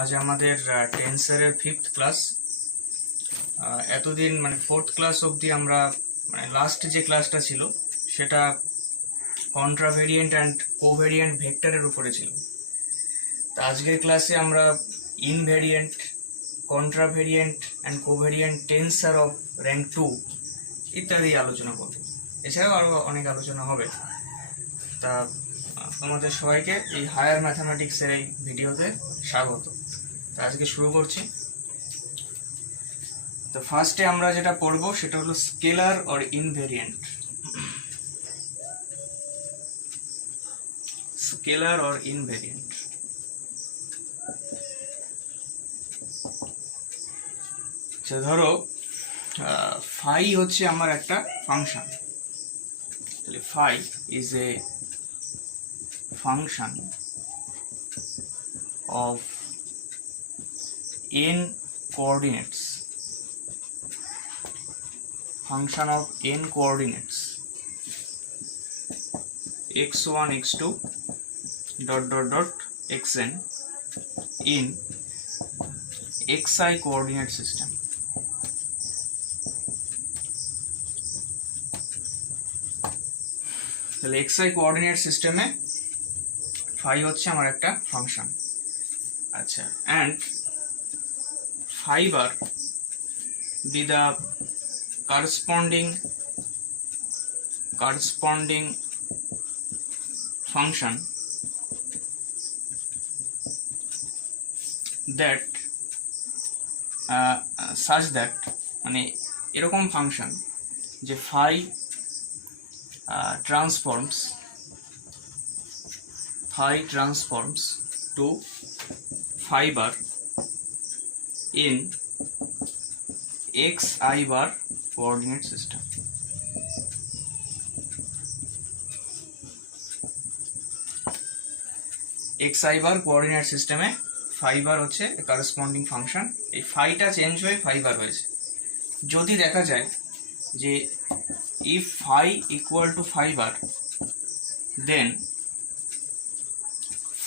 আজ আমাদের টেন্সারের 5th class. এতদিন মানে 4th ক্লাস অবধি আমরা মানে লাস্ট যে ক্লাসটা ছিল সেটা কন্ট্রাভেরিয়েন্ট অ্যান্ড কোভেরিয়েন্ট ভেক্টরের উপরে ছিল। তো আজকের ক্লাসে আমরা invariant, contravariant and covariant tensor of rank 2 ইত্যাদি আলোচনা করব। এছাড়াও আরও অনেক আলোচনা হবে। তা তোমাদের সবাইকে এই হায়ার ম্যাথামেটিক্সের এই ভিডিওতে স্বাগত। তো আজকে শুরু করছি। তো ফার্স্টে আমরা যেটা পড়বো সেটা হলো scalar or invariant. Scalar or invariant. আচ্ছা, ধরো ফাই হচ্ছে আমার একটা ফাংশন। তাহলে phi is a function of n coordinates, function of n coordinates x1 x2 dot dot dot xn in xi coordinate system. তাহলে xi coordinate system এ phi হচ্ছে আমার একটা ফাংশন। আচ্ছা, and phi bar be the corresponding function that such that মানে এরকম function যে phi transforms to phi bar in xi bar coordinate system. xi bar coordinate system A phi bar হচ্ছে corresponding function। এই phi টা change হয়ে phi bar হয়েছে। যদি দেখা যায় যে if phi equal to phi bar, then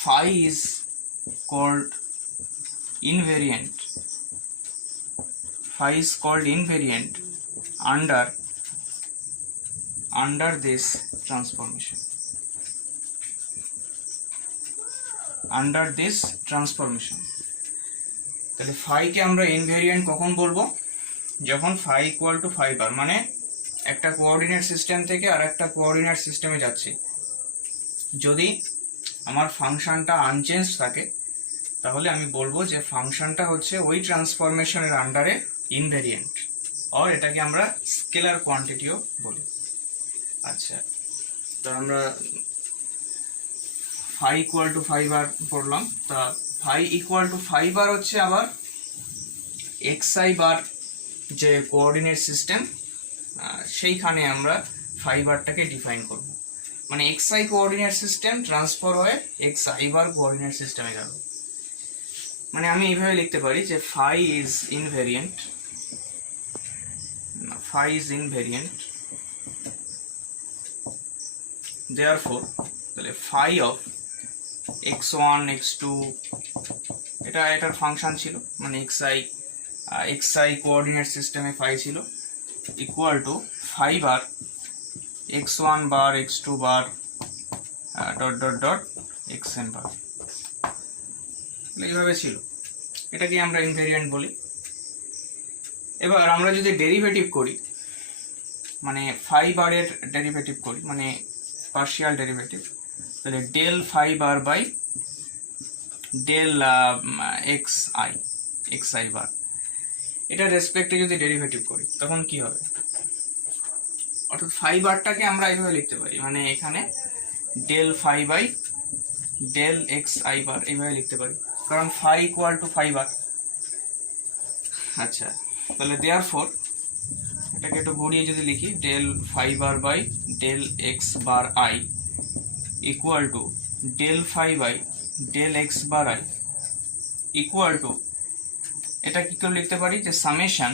phi is called invariant. Phi is called invariant under this transformation. Under this transformation. তাহলে phi কে আমরা invariant কখন বলবো? যখন phi equal to phi bar, মানে একটা কোঅর্ডিনেট সিস্টেম থেকে আর একটা কোঅর্ডিনেট সিস্টেমে যাচ্ছি। যদি আমার ফাংশনটা আনচেঞ্জ থাকে তাহলে আমি বলবো যে ফাংশনটা হচ্ছে ওই ট্রান্সফরমেশনের আন্ডারে ইনভেরিয়েন্ট, আর এটাকে আমরা স্কেলার কোয়ান্টিটিও বলি। আচ্ছা, তো আমরা ফাই ইকুয়াল টু ফাই বার পড়লাম। তা ফাই ইকুয়াল টু ফাই বার হচ্ছে আবার এক্সআই বার যে কোঅর্ডিনেট সিস্টেম, সেইখানে আমরা ফাই বারটাকে ডিফাইন করব। মানে এক্সআই কোঅর্ডিনেট সিস্টেম ট্রান্সফার হয়ে এক্সআই বার কোঅর্ডিনেট সিস্টেমে গেল। মানে আমি এইভাবে লিখতে পারি যে phi is invariant, therefore তাহলে phi of x1 x2 এটার ফাংশন ছিল, মানে xi কোঅর্ডিনেট সিস্টেমে phi ছিল, equal to phi bar x1 bar x2 bar dot dot dot xn বার। এইভাবে ছিল, এটাকে আমরা ইনভেরিয়েন্ট বলি। এবার আমরা যদি ডেরিভেটিভ করি, মানে ফাই বারের ডেরিভেটিভ করি, মানে পার্শিয়াল ডেরিভেটিভ, তাহলে del phi bar by del x i bar, এটা রেসপেক্টে যদি ডেরিভেটিভ করি তখন কি হবে? অর্থাৎ ফাই বারটাকে আমরা এইভাবে লিখতে পারি, মানে এখানে del phi by del x i bar এইভাবে লিখতে পারি, কারণ phi equal to phi bar. আচ্ছা, তাহলে দেয়ারফর এটাকে একটু ঘুরিয়ে যদি লিখি, del phi bar by del x bar i equal to del phi by del x bar i equal to, এটা কি করে লিখতে পারি যে summation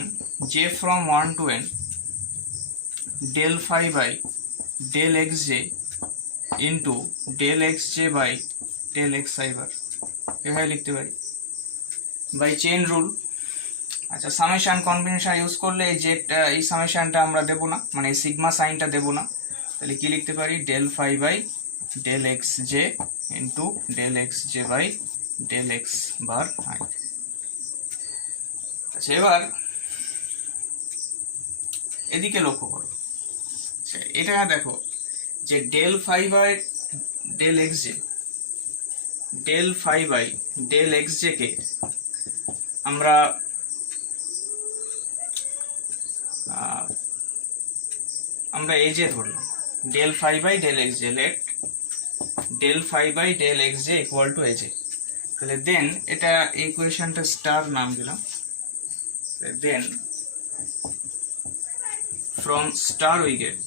j from 1 to n del phi by del x j into del x j by del x i bar, এভাবে লিখতে পারি। By chain rule. আচ্ছা, সামেশন কনভেনশন ইউজ করলে এই সামেশনটা আমরা দেবো না, মানে সিগমা সাইনটা দেবো না। তাহলে কি লিখতে পারি, del phi by del x j into del x j by del x bar i. আচ্ছা, এবার এদিকে লক্ষ্য করো। আচ্ছা, এটা দেখো যে del phi by del x j, del phi by del x j কে আমরা এই যে ধরলাম del phi by del x j, let del phi by del x j equal to a j. তাহলে দেন এটা ইকুয়েশনটা স্টার নাম দিলাম। দেন ফ্রম স্টার উই গেট,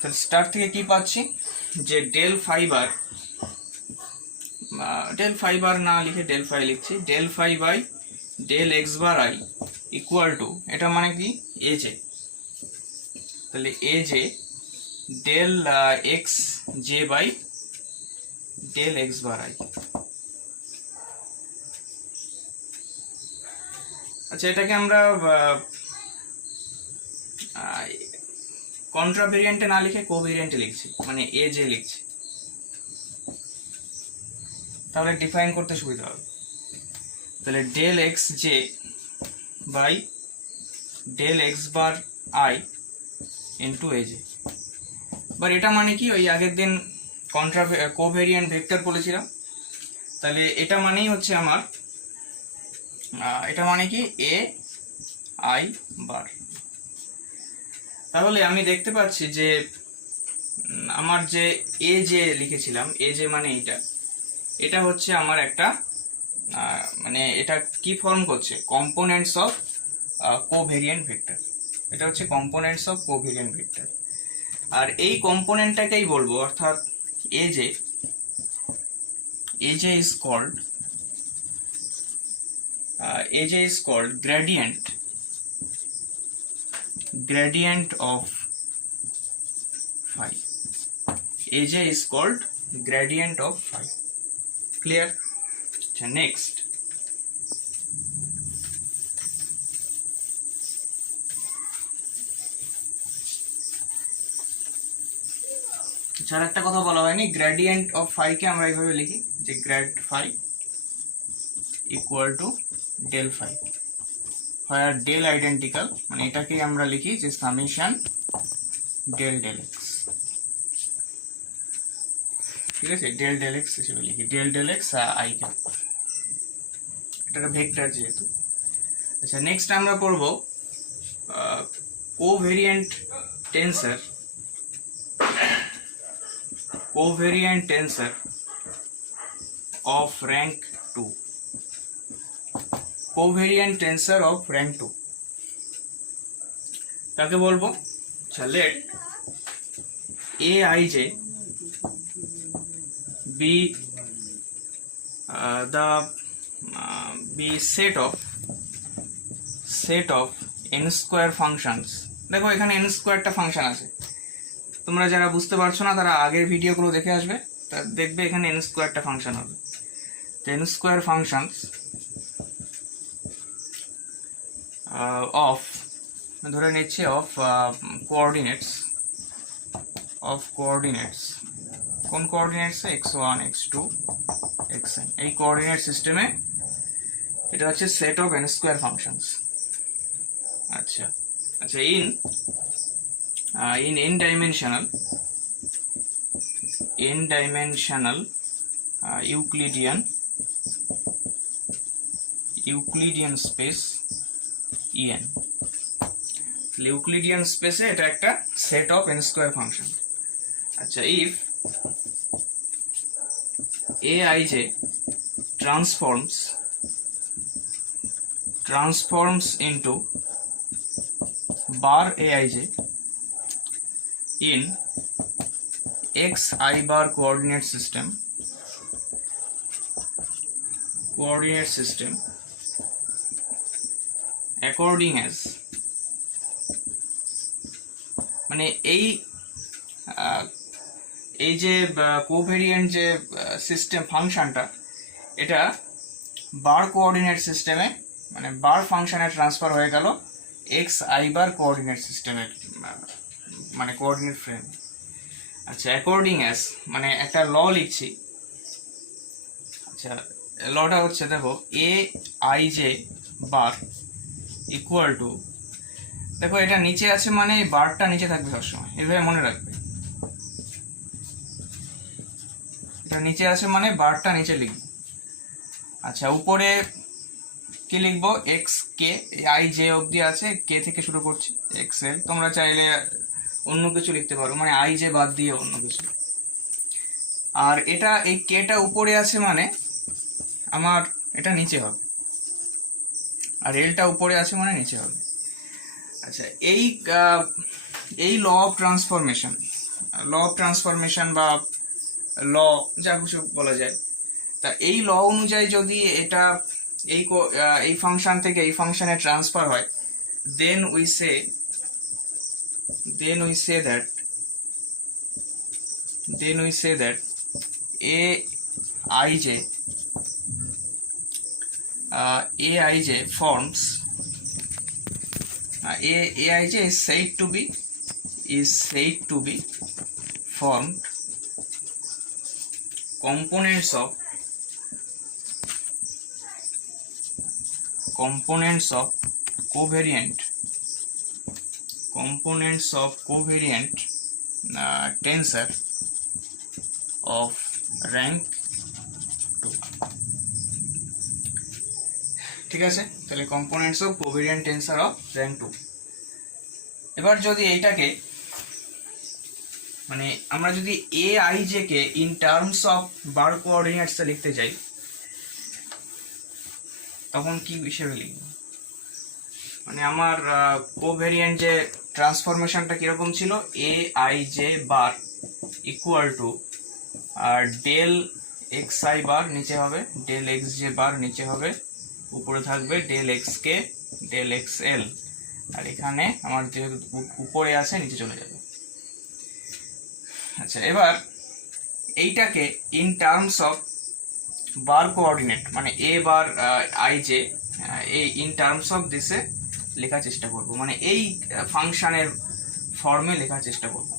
তাহলে স্টার থেকে কি পাচ্ছি যে ডেল ফাই বার না লিখে ডেল ফাই লিখছি, del phi by del x bar i equal to, এটা মানে কি এ জে। তাহলে a j del x j by del x bar i. আচ্ছা, এটাকে আমরা কন্ট্রাভেরিয়েন্টে না লিখে কোভেরিয়েন্টে লিখছি, মানে এ জে লিখছি, তাহলে ডিফাইন করতে সুবিধা হবে। তাহলে del x j by del x bar i into a j. এবার এটা মানে কি, ওই আগের দিন কোভেরিয়েন্ট ভেক্টর বলেছিলাম, তাহলে এটা মানেই হচ্ছে আমার এটা মানে কি এ আই বার। তাহলে আমি দেখতে পাচ্ছি যে আমার যে এ জে লিখেছিলাম, এ জে মানে এটা হচ্ছে আমার একটা মানে এটা কি ফর্ম করছে, কম্পোনেন্টস অফ কোভেরিয়েন্ট ভেক্টর। এটা হচ্ছে কম্পোনেন্টস অফ কোভেরিয়েন্ট ভেক্টর। আর এই কম্পোনেন্টটাকেই বলবো, অর্থাৎ a j is called gradient of phi. aj is called gradient of phi. Clear? Next, আর একটা কথা বলা হয়নি, গ্রেডিয়েন্ট অফ ফাই কে আমরা এইভাবে লিখি যে grad phi equal to del phi, where del identical, মানে এটাকে আমরা লিখি যে সামেশন ডেল ডেল এক্স। ঠিক আছে, ডেল ডেল এক্স হিসেবে লিখি, del del x I K, এটা ভেক্টর যেহেতু। আচ্ছা, নেক্সট আমরা পড়ব covariant tensor of rank 2. Covariant tensor of rank 2 কাকে বলবো? let aij be set of n square functions. দেখো এখানে n স্কোয়ারটা ফাংশন আছে, তোমরা যারা বুঝতে পারছো না তারা আগের ভিডিওগুলো দেখে আসবে, তা দেখবে এখানে n স্কোয়ারটা ফাংশন হবে। n স্কোয়ার ফাংশনস অফ, ধরে নিচ্ছি অফ কোঅর্ডিনেটস, কোন কোঅর্ডিনেটস, x1 x2 xn, এই কোঅর্ডিনেট সিস্টেমে এটা হচ্ছে set of n square functions. আচ্ছা, in n-dimensional Euclidean space En, Euclidean স্পেসে এটা একটা set of n square function. আচ্ছা, if aij transforms into bar aij in xi bar coordinate system according as, মানে এই যে কোভেরিয়েন্ট যে সিস্টেম ফাংশনটা এটা বার কোঅর্ডিনেট সিস্টেমে মানে বার ফাংশনে ট্রান্সফার হয়ে গেল এক্স আই বার কোঅর্ডিনেট সিস্টেমের মানে কোঅর্ডিনেট ফ্রেম। আচ্ছা, অ্যাকর্ডিং অ্যাজ মানে একটা ল লিখছি। আচ্ছা, লটা হচ্ছে দেখো A I j bar equal two, দেখো এটা নিচে আছে মানে এই বারটা নিচে থাকবে সবসময়, এভাবে মনে রাখবে। এটা নিচে আছে মানে বারটা নিচে লিখবে। আচ্ছা, উপরে কি লিখবো? এক্স কে, আই জে অবধি আছে, কে থেকে শুরু করছি এক্স এল। তোমরা চাইলে অন্য কিছু লিখতে পারো, মানে আই জে বাদ দিয়ে অন্য কিছু। আর এটা এই কেটা উপরে আছে মানে আমার এটা নিচে হবে, আর এলটা উপরে আছে মানে নিচে হবে। আচ্ছা, এই ল অফ ট্রান্সফরমেশন বা ল যা কিছু বলা যায়, তা এই ল অনুযায়ী যদি এটা এই ফাংশন থেকে এই ফাংশনে ট্রান্সফার হয়, then we say that aij forms aij is said to be formed components of covariant tensor of rank 2। ঠিক আছে, তাহলে components of covariant tensor of rank 2। এবার যদি এইটাকে মানে আমরা যদি A I J K in terms of bar coordinates লিখতে চাই, তখন কি হিসেবে লিখব? মানে আমার কোভেরিয়েন্ট যে ট্রান্সফরমেশনটা কিরকম ছিল, A I j bar equal to আর ডেল এক্স আই বার নিচে হবে, ডেল এক্স জে বার নিচে হবে, উপরে থাকবে ডেল এক্স কে ডেল এক্স এল, আর এখানে আমার যেহেতু উপরে আছে নিচে চলে যাবে। আচ্ছা, এবার এইটাকে in terms of bar coordinate মানে এ বার আই জে এই ইন টার্মস অফ দিসে লেখার চেষ্টা করব, মানে এই ফাংশনের ফর্মে লেখার চেষ্টা করব।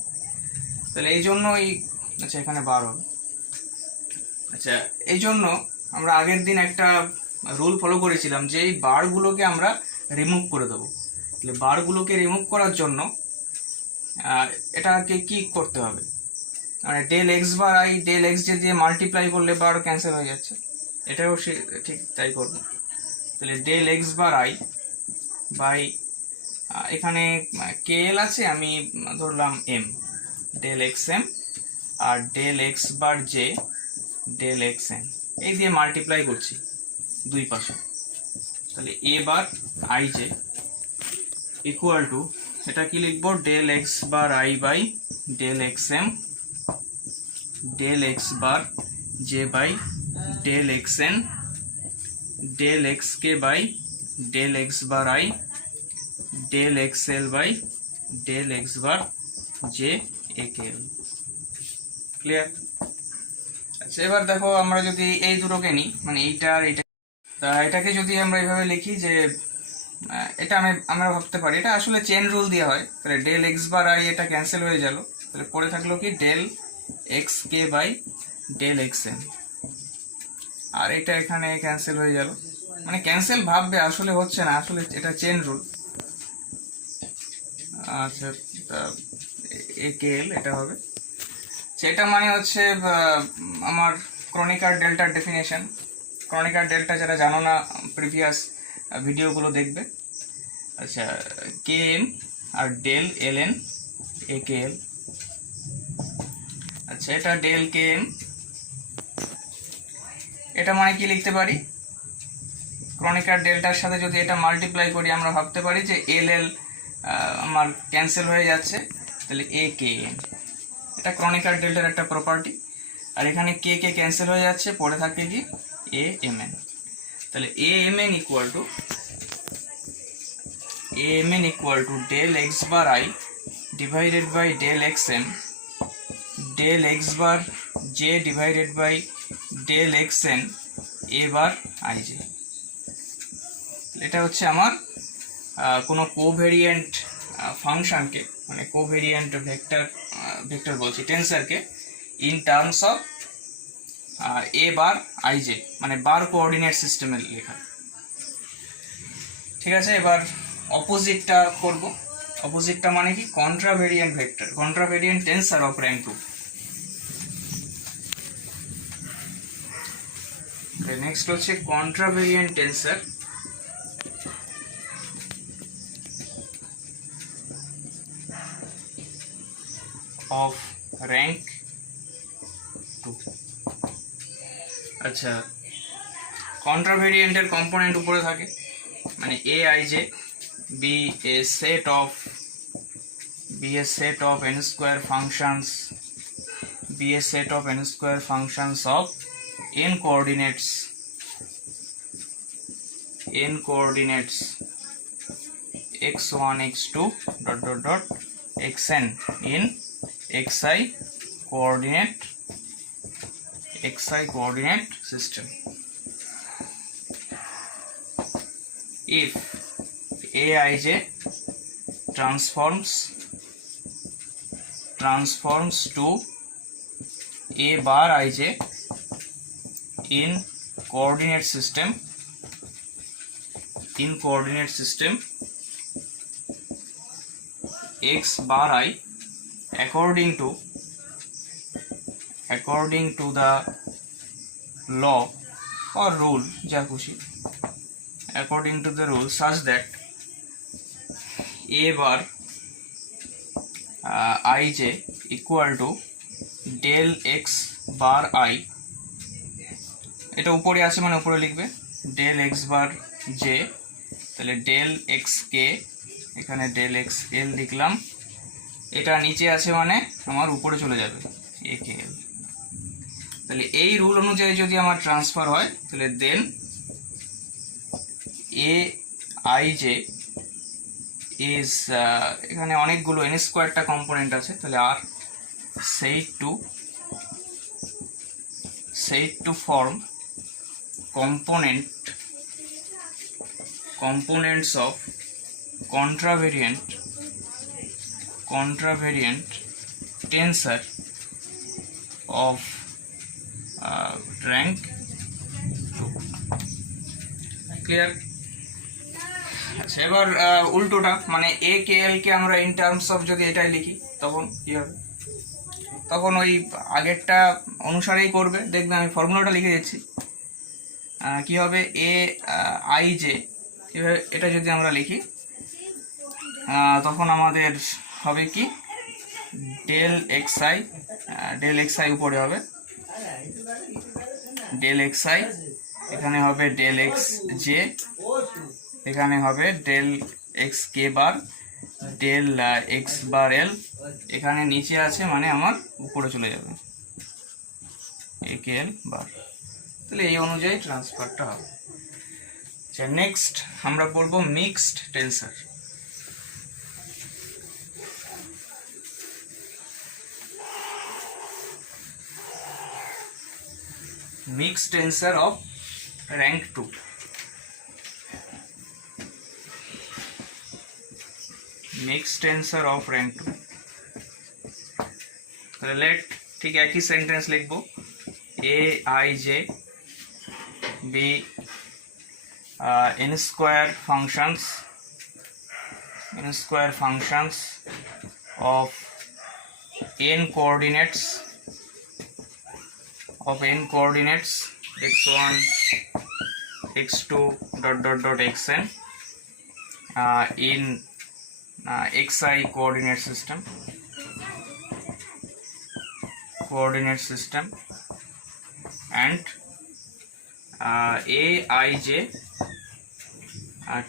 তাহলে এই জন্য আচ্ছা এখানে বার হবে। আচ্ছা, এই জন্য আমরা আগের দিন একটা রুল ফলো করেছিলাম যে এই বারগুলোকে আমরা রিমুভ করে দেবো। তাহলে বারগুলোকে রিমুভ করার জন্য এটাকে কি করতে হবে, মানে del x bar i del x j দিয়ে মাল্টিপ্লাই করলে বার ক্যান্সেল হয়ে যাচ্ছে, এটাও ঠিক তাই করব। তাহলে del x bar i by এখানে কে এল আছে, আমি ধরলাম এম, ডেল এক্স এম, আর del x bar j del x n, এই দিয়ে মাল্টিপ্লাই করছি দুই পাশে। তাহলে A bar I j equal to এটা কি লিখবো, del x bar i by del x M del x bar j by del x n del x k by del x bar i del x L by del x bar j a K l. Clear? আচ্ছা, এবার দেখো আমরা যদি এই দুটোকে নিই, মানে এইটা আর এইটা, এটাকে যদি আমরা এইভাবে লিখি যে এটা আমরা ভাবতে পারি এটা আসলে চেন রুল দিয়ে হয়। তাহলে ডেল এক্স বার আই এটা ক্যান্সেল হয়ে গেল, তাহলে পরে থাকলো কি del x k by del x n, আর এটা এখানে ক্যান্সেল হয়ে গেল, মানে ক্যান্সেল ভাববে আসলে হচ্ছে না, আসলে এটা চেন রুল। আচ্ছা, এ কে এল এটা হবে, সেটা মানে হচ্ছে আমার ক্রনিকার ডেল্টার ডেফিনেশন। ক্রনিকার ডেল্টা যারা জানো না প্রিভিয়াস ভিডিওগুলো দেখবে। আচ্ছা, K M R del L N A K L. আচ্ছা, এটা ডেল কে এম, এটা মানে কি লিখতে পারি, ক্রনিকার ডেল্টার সাথে যদি এটা মাল্টিপ্লাই করি আমরা ভাবতে পারি যে এল এল আমার ক্যান্সেল হয়ে যাচ্ছে, তাহলে এ কে এন, এটা ক্রনিকার ডেল্টার একটা প্রপার্টি। আর এখানে কে কে ক্যান্সেল হয়ে যাচ্ছে, পড়ে থাকে কি এ এম এন। তাহলে A M N equal to del x bar I divided by del x M del x bar J divided by del x N A bar I J. এটা হচ্ছে আমার কোনো কোভেরিয়েন্ট ফাংশনকে, মানে কোভেরিয়েন্ট ভেক্টর বলছি টেন্সারকে, in terms of A bar I J, মানে bar coordinate সিস্টেমের লেখা। ঠিক আছে, এবার অপোজিটটা করব। অপোজিটটা মানে কি? কন্ট্রাভেরিয়েন্ট vector, কন্ট্রাভেরিয়েন্ট tensor of rank 2। Next হচ্ছে কন্ট্রাভেরিয়েন্ট টেন্সার অফ র্যাঙ্ক 2। আচ্ছা, কন্ট্রাভেরিয়েন্টের কম্পোনেন্ট উপরে থাকে, মানে a I j b a set of n square functions, be a set of n square functions of n coordinates x1 x2 dot dot dot xn in xi coordinate system. If aij transforms to a bar ij in coordinate system x bar I according to the law or rule, ja khushi, according to the rule such that a bar ij equal to del x bar I, এটা উপরে আছে মানে উপরে লিখবে del x bar j, তাহলে del x k, এখানে del x l লিখলাম, এটা নিচে আছে মানে আমার উপরে চলে যাবে a k l। তাহলে এই রুল অনুযায়ী যদি আমার ট্রান্সফার হয় তাহলে দেন a I j is এখানে অনেকগুলো n স্কয়ারটা কম্পোনেন্ট আছে, তাহলে আর said to form components of contravariant tensor of rank 2. Clear? আচ্ছা, এবার উল্টোটা, মানে এ কে এল কে আমরা ইন টার্মস অফ যদি এটাই লিখি তখন কি হবে? তখন ওই আগেরটা অনুসারেই করবে। দেখবে আমি ফর্মুলাটা লিখে দিচ্ছি। কি হবে? এ আই জে, এটা যদি আমরা লিখি তখন আমাদের হবে কি? ডেল এক্স আই উপরে হবে ডেল এক্স আই, এখানে হবে ডেল এক্স জে, এখানে হবে ডেল এক্স কে বার, ডেল এক্স বার এল, এখানে নিচে আছে মানে আমার উপরে চলে যাবে এ কে এল বার। তাহলে এই অনুযায়ী ট্রান্সফারটা হবে। আচ্ছা, নেক্সট আমরা বলবো mixed টেন্সার। Mixed tensor of rank 2. Mixed tensor of rank 2. Let ঠিক একই সেন্টেন্স লিখবো, a I j b n square functions of n coordinates x1 x2 dot dot dot xn in xi coordinate system and aij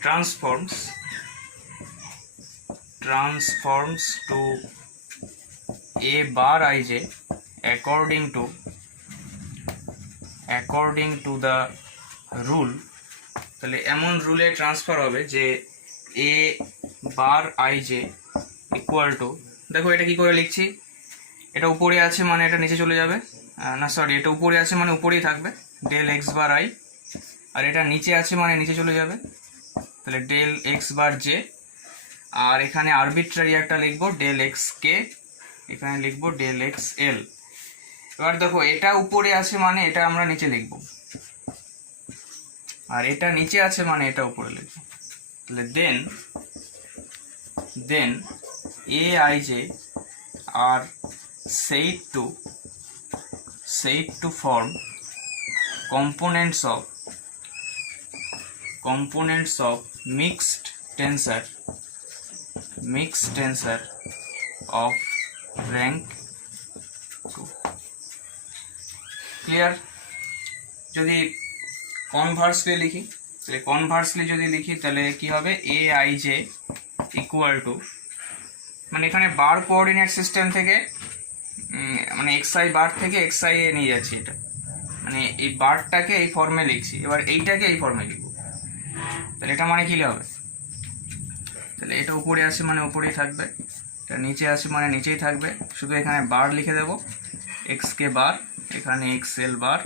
transforms to a bar ij according to the rule। তাহলে এমন রুলে transfer হবে যে a bar ij equal to, দেখো এটা কি করে লিখছি, এটা উপরে আছে মানে এটা নিচে চলে যাবে, না সরি, এটা উপরে আছে মানে উপরেই থাকবে, ডেল এক্স বার আই। আর এটা নিচে আছে মানে নিচে চলে যাবে, তাহলে ডেল এক্স বার জে। আর এখানে আরবিট্রারি একটা লিখবো ডেল এক্স কে, এখানে লিখবো ডেল এক্স এল। এবার দেখো এটা উপরে আছে মানে এটা আমরা নিচে লিখবো, আর এটা নিচে আছে মানে এটা উপরে লিখবো। তাহলে দেন এ আই জে আর said to form components of mixed tensor of rank 2. Clear? যদি কনভার্সলি লিখি, তাহলে কি হবে, A I j equal two, মানে এখানে বার কোঅর্ডিনেট সিস্টেম থেকে মানে এক্স আই বার থেকে এক্স আই এ নিয়ে যাচ্ছি, এটা মানে এই বারটাকে এই ফর্মে লিখছি, এবার এইটাকে এই ফর্মে লিখবো। তাহলে এটা মানে কি হবে, তাহলে এটা উপরে আছে মানে উপরেই থাকবে, এটা নিচে আছে মানে নিচেই থাকবে, শুধু এখানে বার লিখে দেবো, এক্স কে বার, এখানে এক্স এল বার,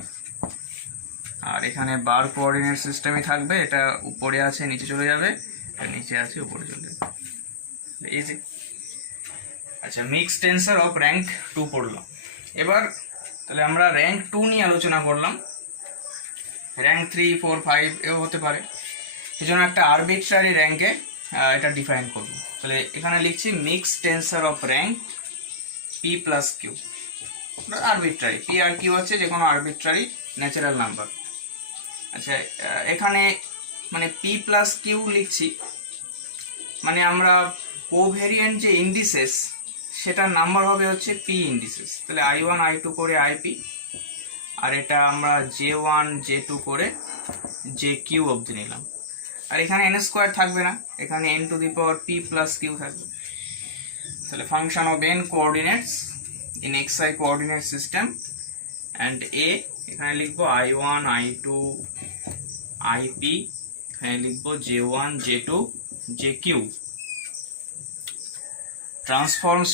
আর এখানে বার কোঅর্ডিনেট সিস্টেমই থাকবে, এটা উপরে আছে নিচে চলে যাবে, এটা নিচে আছে উপরে চলে যাবে, এই যে। আচ্ছা, মিক্সড টেন্সর অফ র্যাঙ্ক 2 পড়লাম। এবার তাহলে আমরা র্যাঙ্ক 2 নিয়ে আলোচনা করলাম, র্যাঙ্ক 3, 4, 5 এও হতে পারে, এই জন্য একটা আরবিট্রারি র্যাঙ্কে এটা ডিফাইন করব। তাহলে এখানে লিখছি mixed tensor of rank P plus q, arbitrary, p আর কিউ হচ্ছে যে কোনো আরবিট্রারি ন্যাচারাল নাম্বার। আচ্ছা, এখানে মানে পি প্লাস কিউ লিখছি মানে আমরা কোভেরিয়েন্ট যে ইন্ডিসেস সেটার নাম্বার হবে হচ্ছে পি ইন্ডিসেস। তাহলে i1 i2 করে আইপি, আর এটা আমরা J1 J2 করে JQ অবধি নিলাম। আর এখানে n স্কোয়ার থাকবে না, এখানে n to the power p plus q থাকবে। তাহলে function of n coordinates in xi coordinate system and a, এখানে লিখবো i1 i2 ip, এখানে লিখবো J1 J2 JQ। Transforms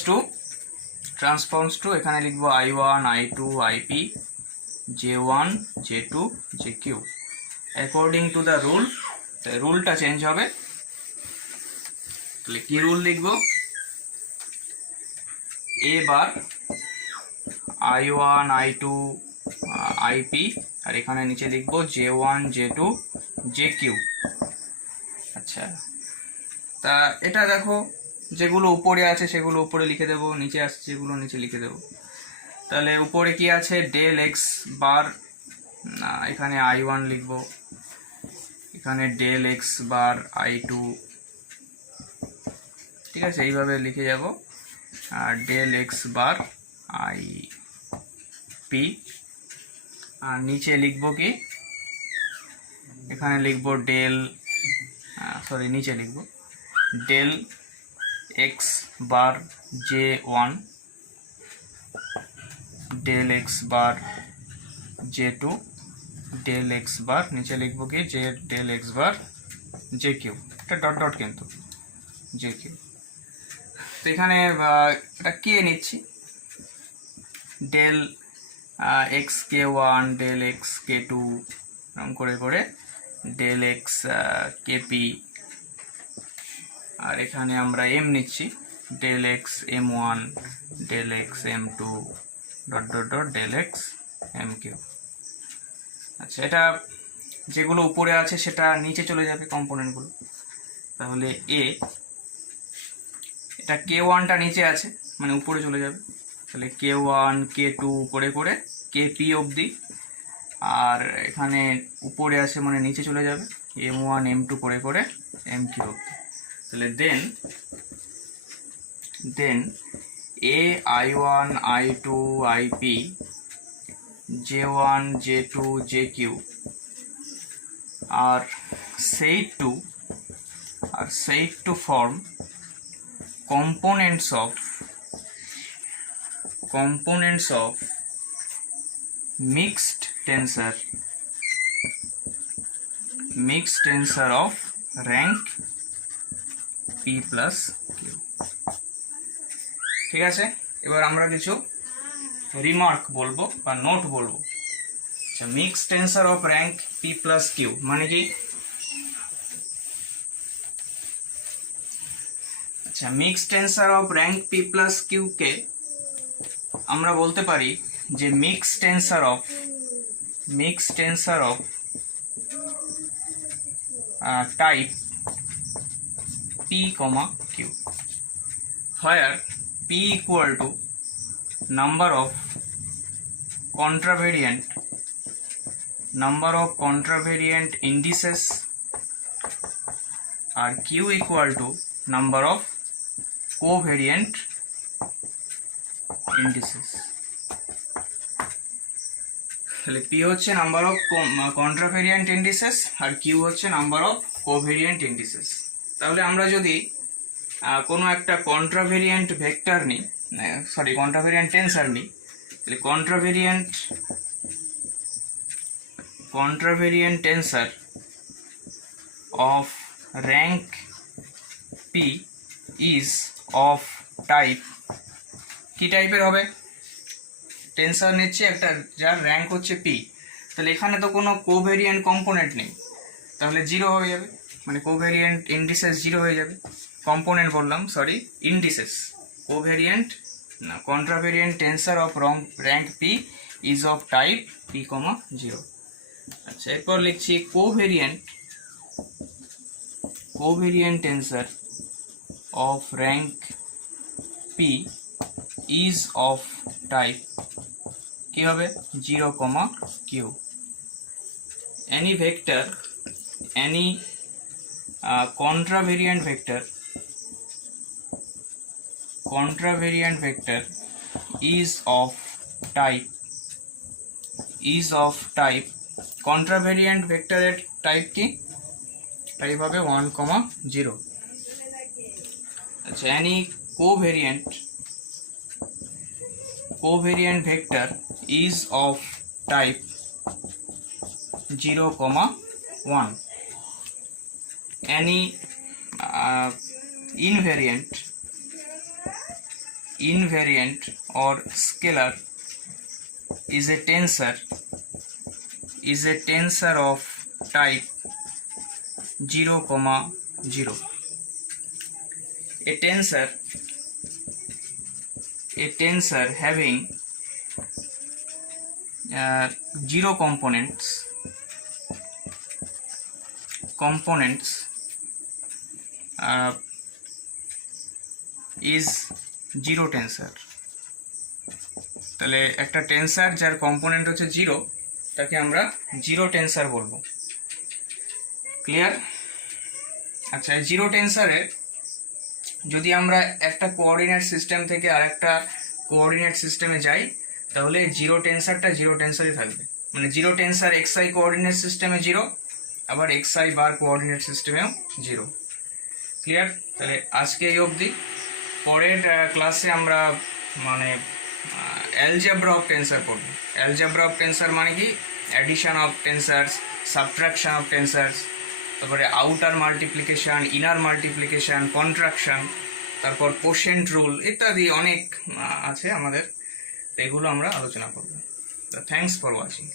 two এখানে লিখবো i1 i2 ip J1 J2 JQ according to the rule. রুলটা change হবে, তাহলে কি রুল লিখবো, এ বার i1 i2 ip, আর এখানে নিচে লিখবো J1 J2 JQ। আচ্ছা, তা এটা দেখো যেগুলো উপরে আছে সেগুলো উপরে লিখে দেবো, নিচে আসছে যেগুলো নিচে লিখে দেবো। তাহলে উপরে কি আছে, ডেল এক্স বার, না এখানে i1 লিখবো, এখানে ডেল এক্স বার i2, ঠিক আছে, এইভাবে লিখে যাব। আর del x bar I P, আর নিচে লিখবো কি, এখানে লিখবো ডেল, সরি নিচে লিখবো del x bar J1, del x bar J2, del x bar, নিচে লিখবো কি যে ডেল এক্স বার JQ, এটা ডট ডট কিন্তু JQ। তো এখানে এটা কে নিচ্ছি, del x K one, del x K two, এরকম করে করে ডেল এক্স কেপি, আর এখানে আমরা এম নিচ্ছি del x m one, del x m two, dot dot dot del x m q. আচ্ছা, এটা যেগুলো উপরে আছে সেটা নিচে চলে যাবে কম্পোনেন্টগুলো। তাহলে এ, এটা কে ওয়ানটা নিচে আছে মানে উপরে চলে যাবে, তাহলে কে ওয়ান কে টু করে করে কে পি অবধি, আর এখানে উপরে আছে মানে নিচে চলে যাবে এম ওয়ান এম টু করে করে এম কিউ অবধি। তাহলে then A i1 i2 ip J1 J2 JQ are said to form components of mixed tensor of rank p plus q। ঠিক আছে, এবার আমরা কিছু রিমার্ক বলবো বা নোট বলবো। আচ্ছা, mix tensor of rank P plus Q মানে কি? আচ্ছা, mix tensor of rank P plus Q কে আমরা বলতে পারি যে mix tensor of type p comma q, where p equal to number of contravariant indices আর q equal to number of covariant indices। তাহলে p হচ্ছে নাম্বার অফ কন্ট্রাভেরিয়েন্ট ইন্ডিসেস আর q হচ্ছে নাম্বার অফ কোভেরিয়েন্ট ইন্ডিসেস। তাহলে আমরা যদি কোনো একটা কন্ট্রাভেরিয়েন্ট ভেক্টর নিই, কন্ট্রাভেরিয়েন্ট টেন্সার নিই, তাহলে contravariant tensor of rank p is of type, কি টাইপের হবে? টেন্সার নিচ্ছে একটা যার র্যাঙ্ক হচ্ছে p, তাহলে এখানে তো কোনো কোভেরিয়েন্ট কম্পোনেন্ট নেই, তাহলে জিরো হয়ে যাবে, মানে কোভেরিয়েন্ট ইন্ডিসেস জিরো হয়ে যাবে। কম্পোনেন্ট বললাম, ইন্ডিসেস। কোভেরিয়েন্ট না, contravariant tensor of rank p is of type p, 0। আচ্ছা, এরপর লিখছি covariant tensor of rank p is of type কি হবে? 0, q। any contravariant vector is of type contravariant vector এর টাইপ কি? টাইপ হবে 1, 0। আচ্ছা, any covariant vector is of type 0, 1। any invariant or scalar is a tensor of type 0, 0। a tensor having 0 components is zero tensor. তাহলে একটা টেন্সার যার component হচ্ছে zero, তাকে আমরা জিরো টেন্সার বলবো। ক্লিয়ার? আচ্ছা, জিরো টেন্সারে যদি আমরা একটা কোঅর্ডিনেট সিস্টেম থেকে আরেকটা কোঅর্ডিনেট সিস্টেমে যাই, তাহলে জিরো টেন্সারই থাকবে। মানে জিরো টেন্সার xi কোঅর্ডিনেট সিস্টেমে জিরো, আবার xi বার কোঅর্ডিনেট সিস্টেমেও জিরো। ক্লিয়ার? তাহলে আজকে এই অবধি। পরের ক্লাসে আমরা অ্যালজেব্রা অফ টেন্সার পড়ব। অ্যালজেব্রা অফ টেন্সার মানে কি? অ্যাডিশন অফ টেন্সার্স, সাবট্রাকশন অফ টেন্সার্স, তারপরে outer multiplication, inner multiplication, contraction, তারপর কোশেন্ট রুল ইত্যাদি অনেক আছে আমাদের, এগুলো আমরা আলোচনা করব। Thanks for watching.